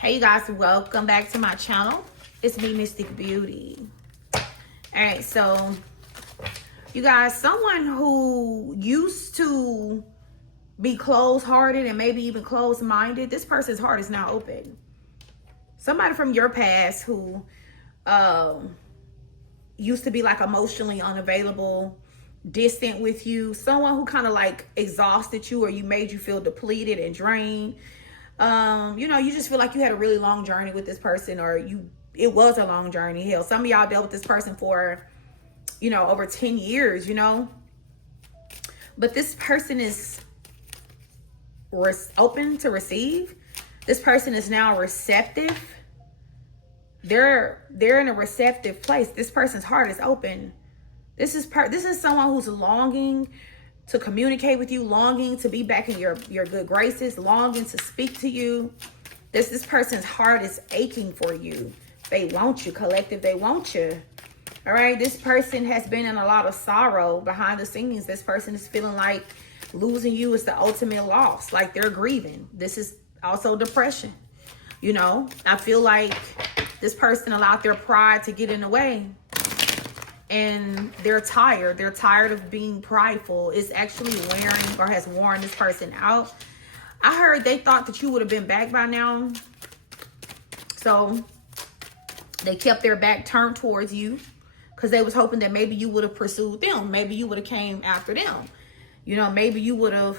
Hey you guys, welcome back to my channel. It's me, Mystic Beauty. All right, so you guys, someone who used to be closed-hearted and maybe even closed-minded, this person's heart is now open. Somebody from your past who used to be like emotionally unavailable, distant with you, someone who kind of like exhausted you or you made you feel depleted and drained. You know, you just feel like you had a really long journey with this person, or it was a long journey. Hell, some of y'all dealt with this person for, you know, over 10 years, you know. But this person is open to receive. This person is now receptive. They're in a receptive place. This person's heart is open. This is someone who's longing to communicate with you, longing to be back in your good graces, longing to speak to you. This person's heart is aching for you. They want you, collective. They want you. All right. This person has been in a lot of sorrow behind the scenes. This person is feeling like losing you is the ultimate loss. Like they're grieving. This is also depression. You know, I feel like this person allowed their pride to get in the way. And they're tired. They're tired of being prideful. It's actually wearing or has worn this person out. I heard they thought that you would have been back by now. So they kept their back turned towards you because they was hoping that maybe you would have pursued them. Maybe you would have came after them. You know, maybe you would have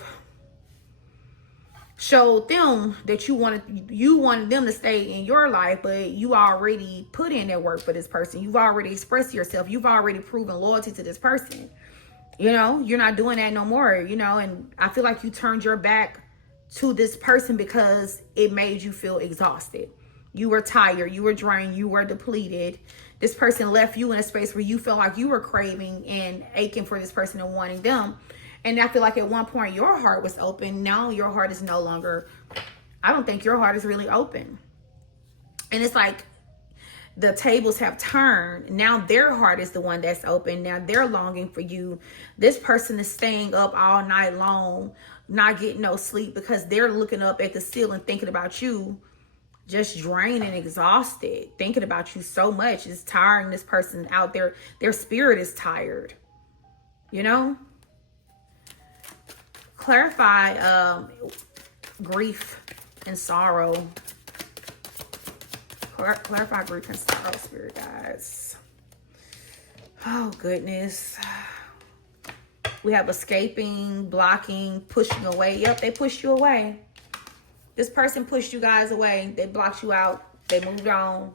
showed them that you wanted them to stay in your life, but you already put in that work for this person. You've already expressed yourself. You've already proven loyalty to this person. You know, you're not doing that no more, you know, and I feel like you turned your back to this person because it made you feel exhausted. You were tired, you were drained, you were depleted. This person left you in a space where you felt like you were craving and aching for this person and wanting them. And I feel like at one point your heart was open. Now your heart is no longer, I don't think your heart is really open. And it's like the tables have turned. Now their heart is the one that's open. Now they're longing for you. This person is staying up all night long, not getting no sleep because they're looking up at the ceiling thinking about you, just drained and exhausted, thinking about you so much. It's tiring this person out there. Their spirit is tired, you know? Clarify grief and sorrow. Clarify grief and sorrow, spirit guides. Oh, goodness. We have escaping, blocking, pushing away. Yep, they pushed you away. This person pushed you guys away. They blocked you out. They moved on.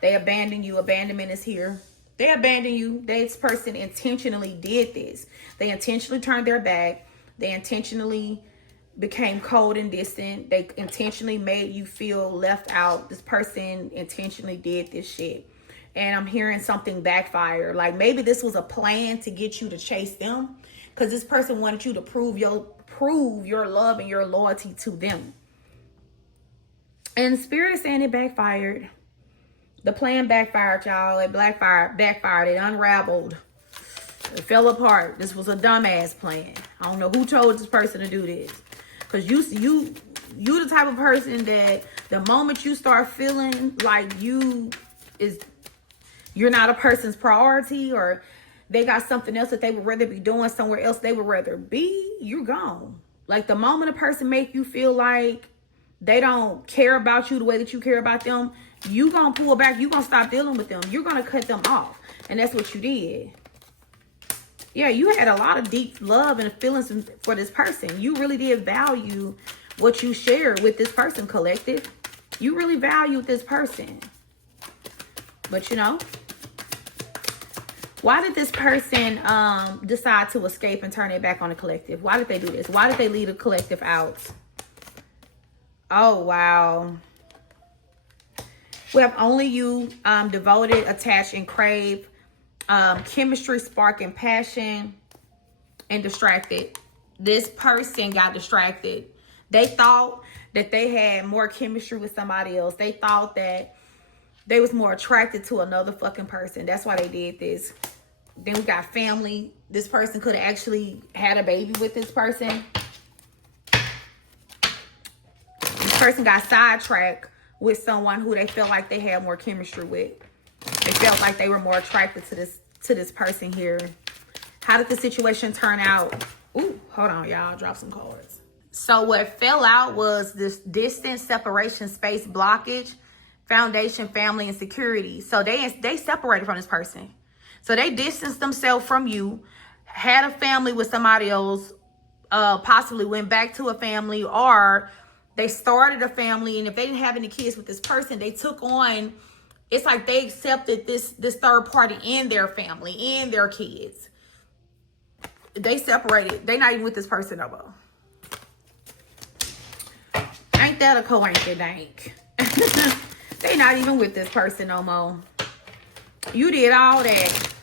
They abandoned you. Abandonment is here. They abandoned you. This person intentionally did this. They intentionally turned their back. They intentionally became cold and distant. They intentionally made you feel left out. This person intentionally did this shit. And I'm hearing something backfire. Like maybe this was a plan to get you to chase them. Because this person wanted you to prove your love and your loyalty to them. And Spirit is saying it backfired. The plan backfired, y'all. It backfired. It unraveled. It fell apart. This was a dumbass plan. I don't know who told this person to do this. Because you the type of person that the moment you start feeling like you're not a person's priority, or they got something else that they would rather be doing somewhere else they would rather be, you're gone. Like the moment a person make you feel like they don't care about you the way that you care about them, you gonna pull back. You gonna stop dealing with them. You're gonna cut them off. And that's what you did. Yeah, you had a lot of deep love and feelings for this person. You really did value what you shared with this person, collective. You really valued this person. But you know, why did this person decide to escape and turn it back on the collective? Why did they do this? Why did they leave the collective out? Oh, wow. We have only you, devoted, attached, and crave. Chemistry, spark, and passion, and distracted. This person got distracted. They thought that they had more chemistry with somebody else. They thought that they was more attracted to another fucking person. That's why they did this. Then we got family. This person could have actually had a baby with this person. This person got sidetracked with someone who they felt like they had more chemistry with. They felt like they were more attracted to this person here. How did the situation turn out? Ooh, hold on, y'all. Drop some cards. So what fell out was this distance, separation, space, blockage, foundation, family, and security. So they separated from this person. So they distanced themselves from you, had a family with somebody else, possibly went back to a family, or they started a family, and if they didn't have any kids with this person, they took on, it's like they accepted this third party in their family, in their kids. They separated. They not even with this person no more. Ain't that a coincidence? They not even with this person no more. You did all that.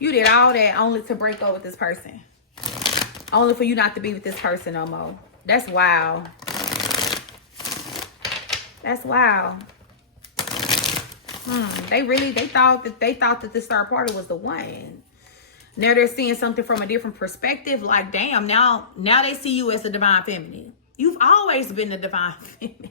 You did all that only to break up with this person. Only for you not to be with this person no more. That's wild. That's wild. They thought that this third party was the one. Now they're seeing something from a different perspective. Like, damn, now they see you as the divine feminine. You've always been the divine feminine.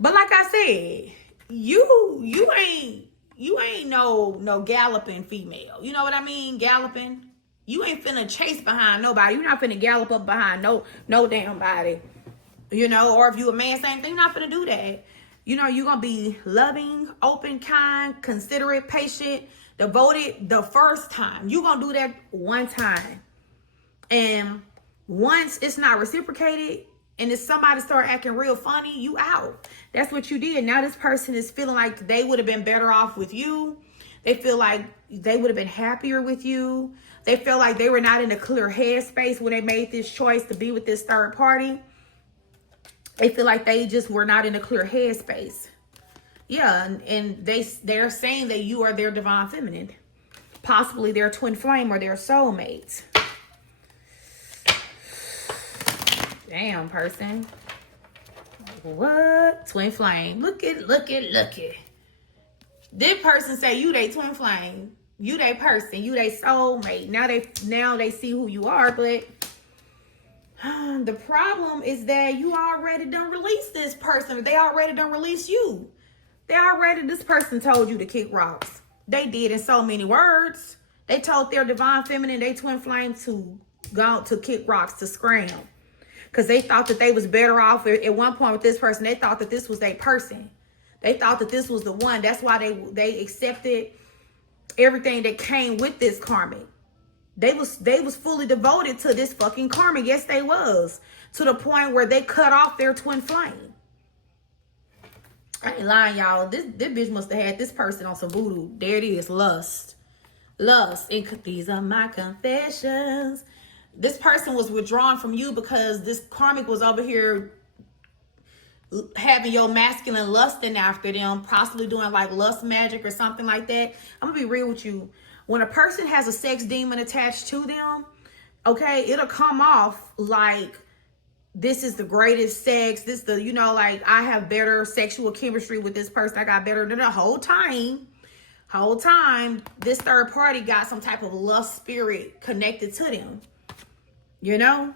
But like I said, you ain't no galloping female. You know what I mean? Galloping. You ain't finna chase behind nobody. You're not finna gallop up behind no damn body. You know, or if you a man, same thing, you're not finna do that. You know, you're gonna be loving, open, kind, considerate, patient, devoted the first time. You're gonna do that one time. And once it's not reciprocated, and if somebody start acting real funny, you out. That's what you did. Now this person is feeling like they would have been better off with you. They feel like they would have been happier with you. They feel like they were not in a clear headspace when they made this choice to be with this third party. They feel like they just were not in a clear headspace. Yeah, and they're saying that you are their divine feminine. Possibly their twin flame or their soulmate. Damn, person. What? Twin flame. Look it. This person say you they twin flame. You they person. You they soulmate. Now they see who you are, but the problem is that you already done release this person. They already done release you. This person told you to kick rocks. They did in so many words. They told their divine feminine, they twin flame, to go to kick rocks, to scram. Because they thought that they was better off at one point with this person. They thought that this was their person. They thought that this was the one. That's why they accepted everything that came with this karmic. They was fully devoted to this fucking karmic. Yes, they was. To the point where they cut off their twin flame. I ain't lying, y'all. This bitch must have had this person on some voodoo. There it is. Lust. And these are my confessions. This person was withdrawn from you because this karmic was over here having your masculine lusting after them, possibly doing like lust magic or something like that. I'm gonna be real with you. When a person has a sex demon attached to them, okay, it'll come off like this is the greatest sex. This the, you know, like I have better sexual chemistry with this person. I got better than the whole time. This third party got some type of lust spirit connected to them. You know?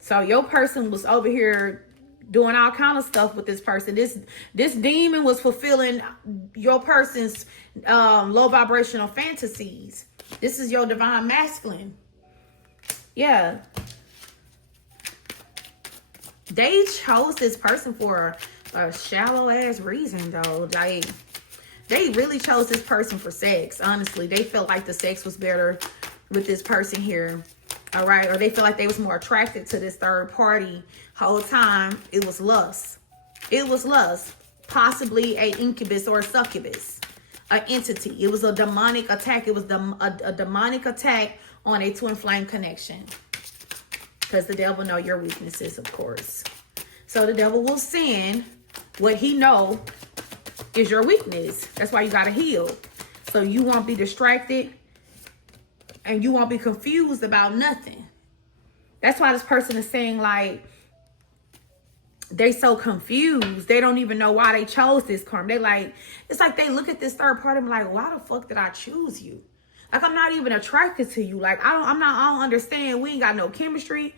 So your person was over here doing all kind of stuff with this person. This demon was fulfilling your person's low vibrational fantasies. This is your divine masculine. Yeah. They chose this person for a shallow ass reason though. Like, they really chose this person for sex. Honestly, they felt like the sex was better with this person here. All right. Or they feel like they was more attracted to this third party. Whole time it was lust. Possibly a incubus or a succubus, an entity. It was a demonic attack. It was a demonic attack on a twin flame connection. Because the devil know your weaknesses, of course. So the devil will send what he know is your weakness. That's why you got to heal. So you won't be distracted and you won't be confused about nothing. That's why this person is saying, like, they so confused. They don't even know why they chose this karma. They like, it's like they look at this third party and be like, why the fuck did I choose you? Like, I'm not even attracted to you. Like, I don't understand. We ain't got no chemistry.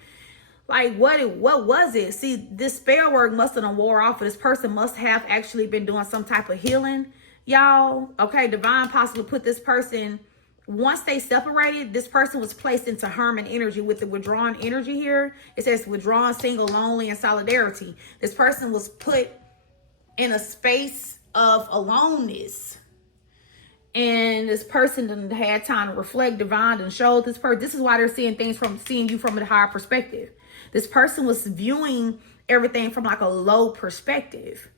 Like, what was it? See, this spell work must have wore off. This person must have actually been doing some type of healing, y'all. Okay, divine possibly put this person, once they separated, this person was placed into Hermit energy with the withdrawn energy here. It says withdrawn, single, lonely, and solidarity. This person was put in a space of aloneness. And this person didn't had time to reflect. Divine and showed this person. This is why they're seeing things seeing you from a higher perspective. This person was viewing everything from like a low perspective.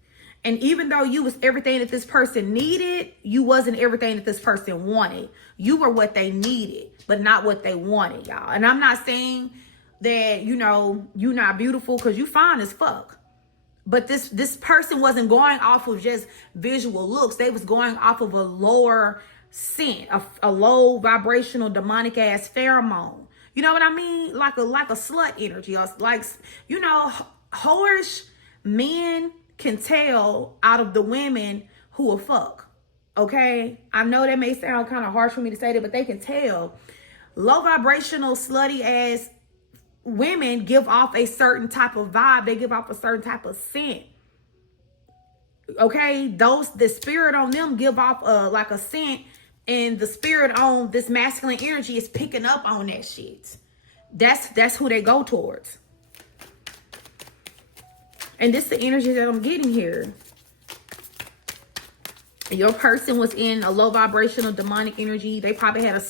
And even though you was everything that this person needed, you wasn't everything that this person wanted. You were what they needed, but not what they wanted, y'all. And I'm not saying that, you know, you're not beautiful, because you fine as fuck. But this person wasn't going off of just visual looks. They was going off of a lower scent, a low vibrational demonic ass pheromone. You know what I mean? Like a slut energy. Or like, you know, whorish men can tell out of the women who will fuck. Okay? I know that may sound kind of harsh for me to say that, but they can tell. Low vibrational slutty ass women give off a certain type of vibe. They give off a certain type of scent. Okay? The spirit on them give off like a scent. And the spirit on this masculine energy is picking up on that shit. That's who they go towards. And this is the energy that I'm getting here. Your person was in a low vibrational demonic energy. They probably had a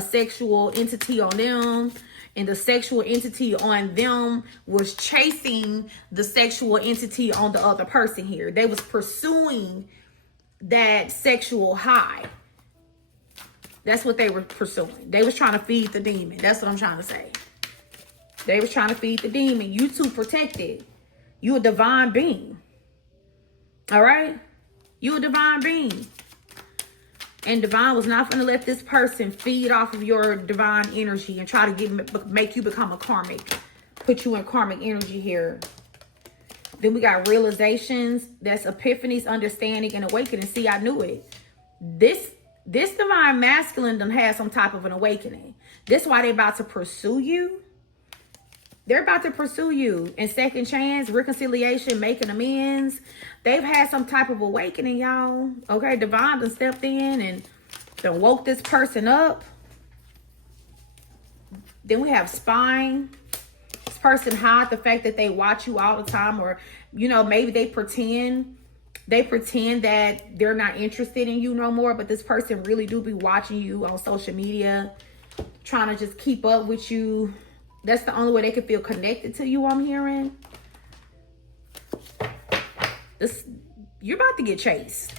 sexual entity on them. And the sexual entity on them was chasing the sexual entity on the other person here. They was pursuing that sexual high. That's what they were pursuing. They was trying to feed the demon. That's what I'm trying to say. They was trying to feed the demon. You too protected. You a divine being. All right? You a divine being. And divine was not going to let this person feed off of your divine energy and try to make you become a karmic. Put you in karmic energy here. Then we got realizations. That's epiphanies, understanding, and awakening. See, I knew it. This divine masculine done had some type of an awakening. This why they about to pursue you. They're about to pursue you in second chance, reconciliation, making amends. They've had some type of awakening, y'all. Okay, divine done stepped in and done woke this person up. Then we have spine. This person hide the fact that they watch you all the time, or, you know, maybe they pretend that they're not interested in you no more, but this person really do be watching you on social media, trying to just keep up with you. That's the only way they can feel connected to you, I'm hearing. You're about to get chased.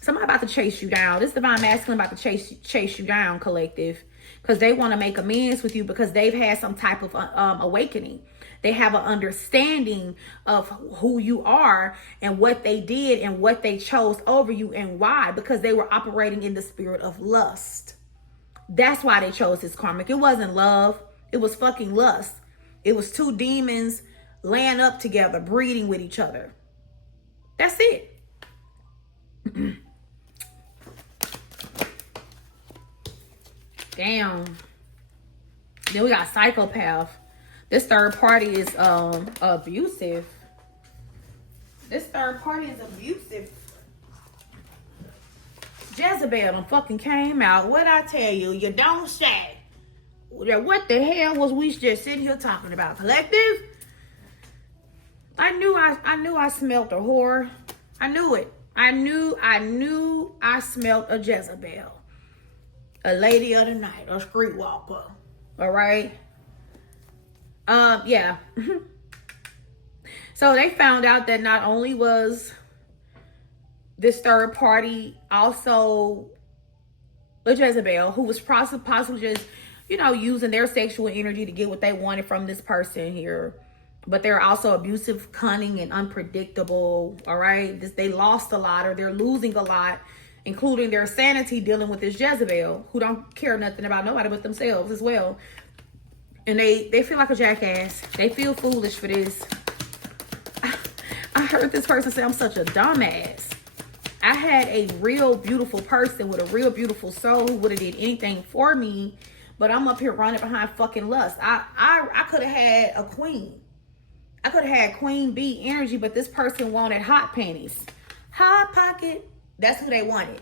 Somebody about to chase you down. This divine masculine about to chase you down, collective. Because they want to make amends with you because they've had some type of awakening. They have an understanding of who you are and what they did and what they chose over you and why. Because they were operating in the spirit of lust. That's why they chose this karmic. It wasn't love. It was fucking lust. It was two demons laying up together, breeding with each other. That's it. Damn. Then we got psychopath. This third party is abusive. This third party is abusive. Jezebel done fucking came out. What'd I tell you? You don't say. What the hell was we just sitting here talking about, collective? I knew I smelt a whore. I knew it. I knew I smelt a Jezebel. A lady of the night, a streetwalker. All right. Yeah. So they found out that not only was this third party also a Jezebel who was possibly just, you know, using their sexual energy to get what they wanted from this person here. But they're also abusive, cunning, and unpredictable. All right. They lost a lot, or they're losing a lot, including their sanity dealing with this Jezebel who don't care nothing about nobody but themselves as well. And they feel like a jackass. They feel foolish for this. I heard this person say, I'm such a dumbass. I had a real beautiful person with a real beautiful soul who would have did anything for me, but I'm up here running behind fucking lust. I could have had a queen. I could have had queen bee energy, but this person wanted hot panties. Hot pocket. That's who they wanted.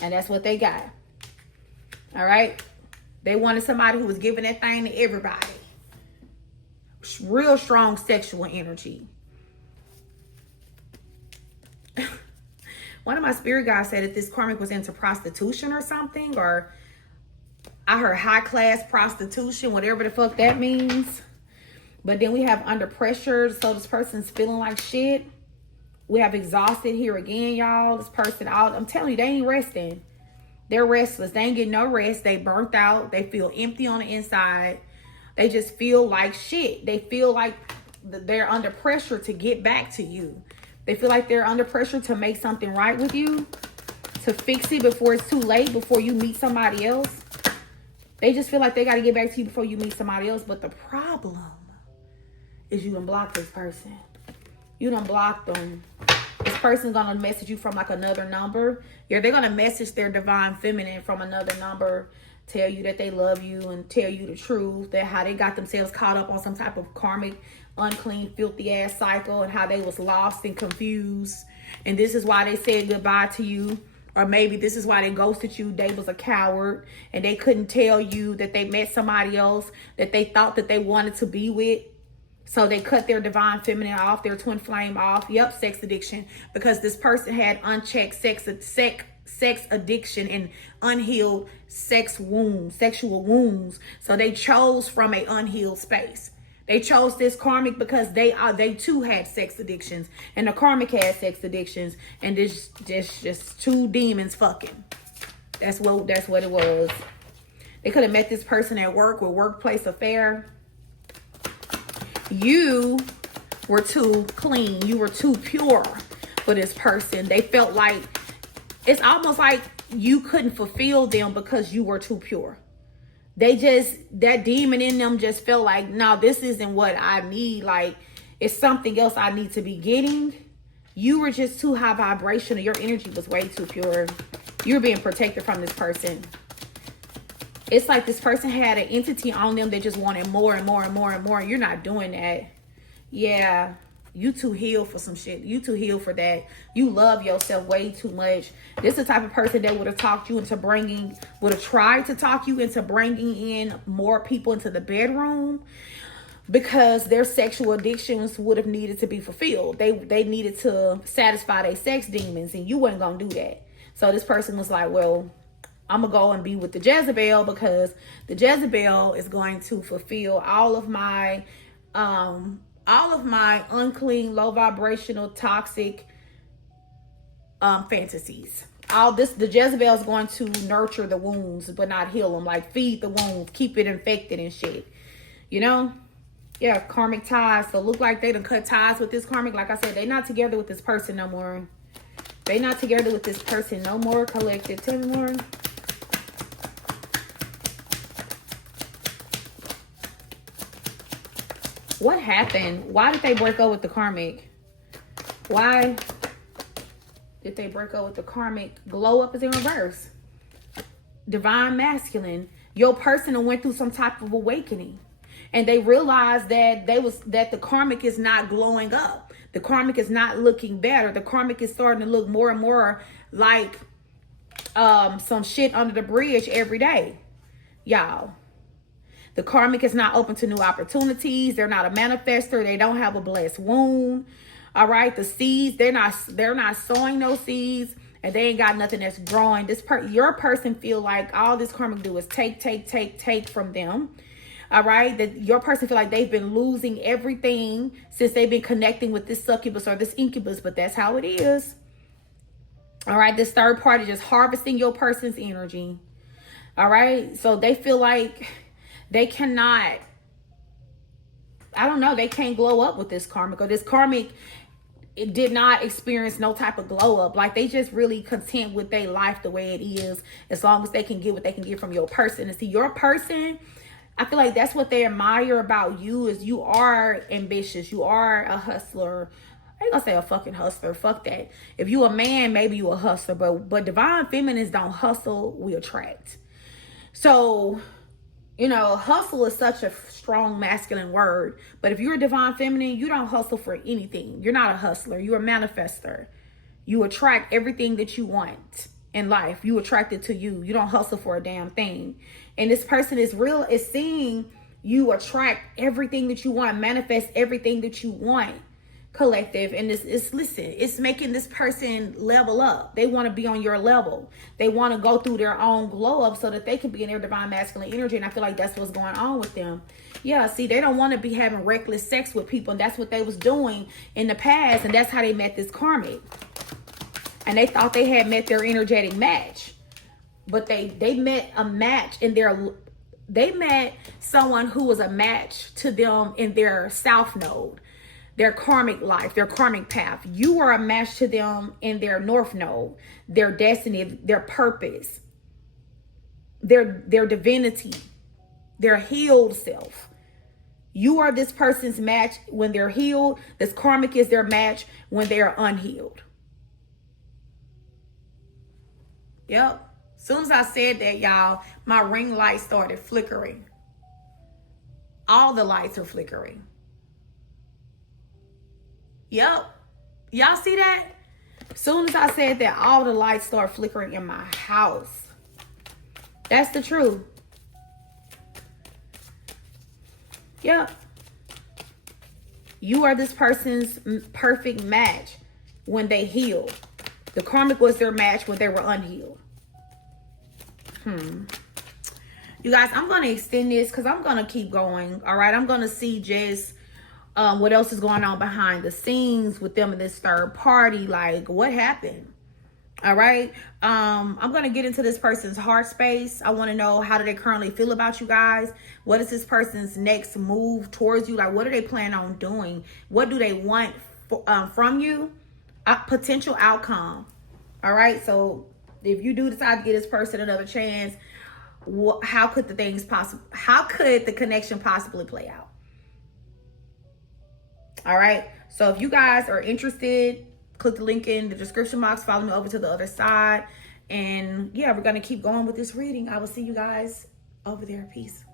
And that's what they got. All right? They wanted somebody who was giving that thing to everybody. Real strong sexual energy. One of my spirit guides said that this karmic was into prostitution or something, or I heard high class prostitution, whatever the fuck that means. But then we have under pressure, so this person's feeling like shit. We have exhausted here again, y'all. This person, I'm telling you, they ain't resting. They're restless. They ain't getting no rest. They burnt out. They feel empty on the inside. They just feel like shit. They feel like they're under pressure to get back to you. They feel like they're under pressure to make something right with you, to fix it before it's too late, before you meet somebody else. They just feel like they got to get back to you before you meet somebody else. But the problem is you done block this person. You done blocked them. This person's going to message you from like another number. Yeah, they're going to message their divine feminine from another number, tell you that they love you and tell you the truth, that how they got themselves caught up on some type of karmic, unclean, filthy ass cycle, and how they was lost and confused, and this is why they said goodbye to you. Or maybe this is why they ghosted you. They was a coward and they couldn't tell you that they met somebody else that they thought that they wanted to be with, so they cut their divine feminine off, their twin flame off. Yep, sex addiction, because this person had unchecked sex addiction and unhealed sexual wounds. So they chose from a unhealed space. They chose this karmic because they too had sex addictions, and the karmic had sex addictions, and this just two demons fucking. That's what it was. They could have met this person at work with workplace affair. You were too clean. You were too pure for this person. They felt like, it's almost like you couldn't fulfill them because you were too pure. That demon in them just felt like, no, this isn't what I need. Like, it's something else I need to be getting. You were just too high vibrational. Your energy was way too pure. You were being protected from this person. It's like this person had an entity on them that just wanted more and more and more and more. You're not doing that. Yeah, you too healed for some shit. You too healed for that. You love yourself way too much. This is the type of person that would have talked you into would have tried to talk you into bringing in more people into the bedroom, because their sexual addictions would have needed to be fulfilled. They needed to satisfy their sex demons, and you weren't going to do that. So this person was like, well, I'm going to go and be with the Jezebel, because the Jezebel is going to fulfill all of my unclean, low vibrational, toxic fantasies. The Jezebel is going to nurture the wounds but not heal them, like feed the wounds, keep it infected and shit, you know. Yeah, karmic ties. So look like they done cut ties with this karmic. Like I said, they not together with this person no more. They not together with this person no more. Collective. Tell me more. What happened? Why did they break up with the karmic? Why did they break up with the karmic? Glow up is in reverse. Divine masculine. Your person went through some type of awakening, and they realized that the karmic is not glowing up. The karmic is not looking better. The karmic is starting to look more and more like some shit under the bridge every day, y'all. The karmic is not open to new opportunities. They're not a manifester. They don't have a blessed wound. All right. The seeds, they're not sowing those seeds, and they ain't got nothing that's growing. Your person feel like all this karmic do is take from them. All right. That your person feel like they've been losing everything since they've been connecting with this succubus or this incubus, but that's how it is. All right. This third party just harvesting your person's energy. All right. So they feel like they cannot, I don't know, they can't glow up with this karmic, or this karmic, it did not experience no type of glow up. Like, they just really content with their life the way it is, as long as they can get what they can get from your person. And see, your person, I feel like that's what they admire about you, is you are ambitious. You are a hustler. I ain't gonna say a fucking hustler. Fuck that. If you a man, maybe you a hustler. But divine feminines don't hustle, we attract. So You know, hustle is such a strong masculine word. But if you're a divine feminine, you don't hustle for anything. You're not a hustler. You're a manifester. You attract everything that you want in life. You attract it to you. You don't hustle for a damn thing. And this person is seeing you attract everything that you want, manifest everything that you want, collective. And it's making this person level up. They want to be on your level. They want to go through their own glow up so that they can be in their divine masculine energy. And I feel like that's what's going on with them. Yeah, see, they don't want to be having reckless sex with people. And that's what they was doing in the past. And that's how they met this karmic. And they thought they had met their energetic match. But they met a match in they met someone who was a match to them in their south node, their karmic life, their karmic path. You are a match to them in their north node, their destiny, their purpose, their divinity, their healed self. You are this person's match when they're healed. This karmic is their match when they are unhealed. Yep. As soon as I said that, y'all, my ring light started flickering. All the lights are flickering. Yep. Y'all see that? As soon as I said that, all the lights start flickering in my house. That's the truth. Yep. You are this person's perfect match when they heal. The karmic was their match when they were unhealed. You guys, I'm going to extend this because I'm going to keep going. All right. I'm going to see just what else is going on behind the scenes with them and this third party. Like, what happened? All right. I'm going to get into this person's heart space. I want to know, how do they currently feel about you guys? What is this person's next move towards you? Like, what do they plan on doing? What do they want from you? A potential outcome. All right. So if you do decide to give this person another chance, how could the connection possibly play out? All right. So if you guys are interested, click the link in the description box. Follow me over to the other side. And yeah, we're going to keep going with this reading. I will see you guys over there. Peace.